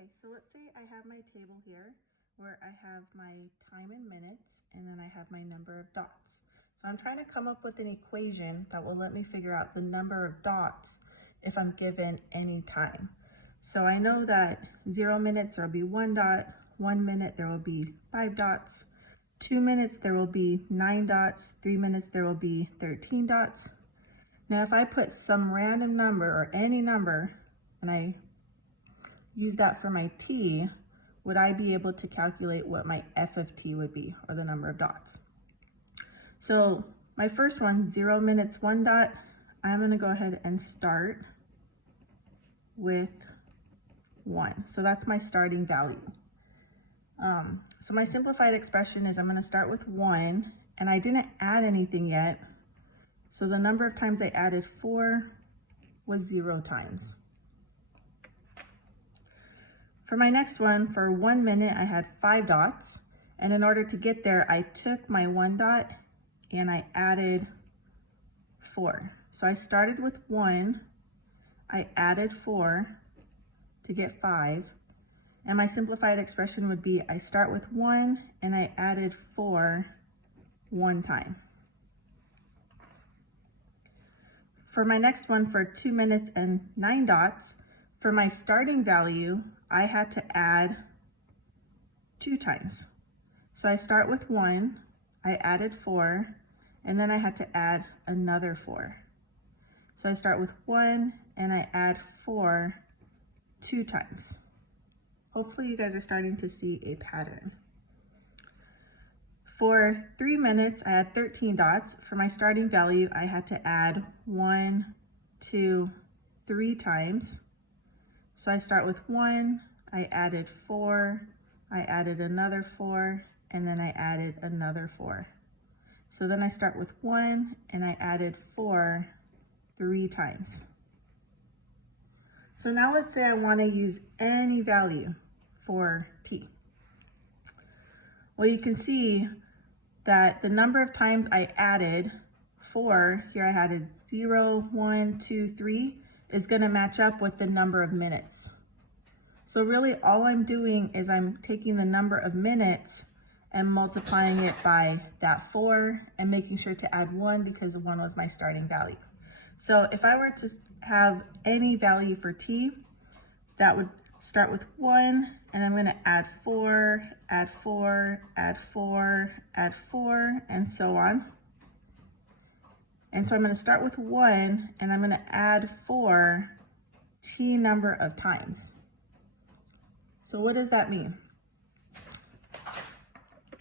Okay, so let's say I have my table here where I have my time in minutes and then I have my number of dots. So I'm trying to come up with an equation that will let me figure out the number of dots if I'm given any time. So I know that 0 minutes there will be 1 dot, 1 minute there will be 5 dots, 2 minutes there will be 9 dots, 3 minutes there will be 13 dots. Now if I put some random number or any number and I use that for my t, would I be able to calculate what my f of t would be, or the number of dots? So my first one, 0 minutes 1 dot, I'm going to go ahead and start with 1. So that's my starting value. So my simplified expression is I'm going to start with 1, and I didn't add anything yet. So the number of times I added 4 was 0 times. For my next one, for 1 minute, I had 5 dots. And in order to get there, I took my 1 dot and I added 4. So I started with 1, I added 4 to get 5. And my simplified expression would be I start with 1 and I added 4 1 time. For my next one, for 2 minutes and 9 dots, for my starting value, I had to add 2 times. So I start with 1, I added 4, and then I had to add another 4. So I start with 1 and I add 4 2 times. Hopefully you guys are starting to see a pattern. For 3 minutes, I had 13 dots. For my starting value, I had to add 1, 2, 3 times. So I start with 1, I added 4, I added another 4, and then I added another 4. So then I start with 1 and I added 4 3 times. So now let's say I want to use any value for t. Well, you can see that the number of times I added 4, here I added 0, 1, 2, 3, is going to match up with the number of minutes. So really all I'm doing is I'm taking the number of minutes and multiplying it by that 4 and making sure to add 1 because 1 was my starting value. So if I were to have any value for t, that would start with 1 and I'm going to add 4, add 4, add 4, add 4, and so on. And so I'm going to start with 1 and I'm going to add 4 t number of times. So what does that mean?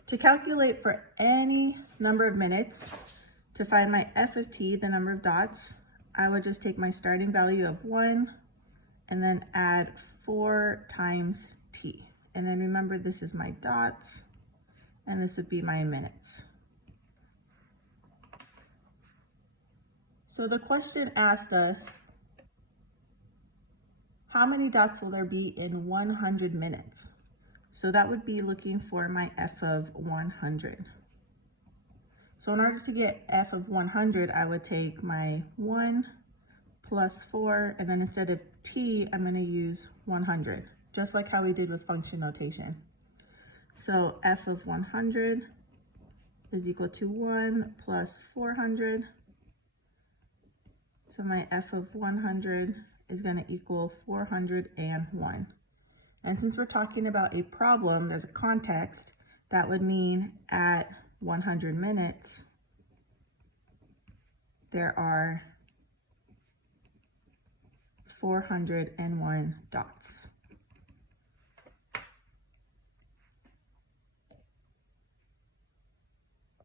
To calculate for any number of minutes, to find my f of t, the number of dots, I would just take my starting value of 1 and then add 4 times t. And then remember, this is my dots and this would be my minutes. So the question asked us, how many dots will there be in 100 minutes? So that would be looking for my f of 100. So in order to get f of 100, I would take my 1 plus 4, and then instead of t, I'm going to use 100, just like how we did with function notation. So f of 100 is equal to 1 plus 400. So my f of 100 is going to equal 401. And since we're talking about a problem, there's a context, that would mean at 100 minutes, there are 401 dots.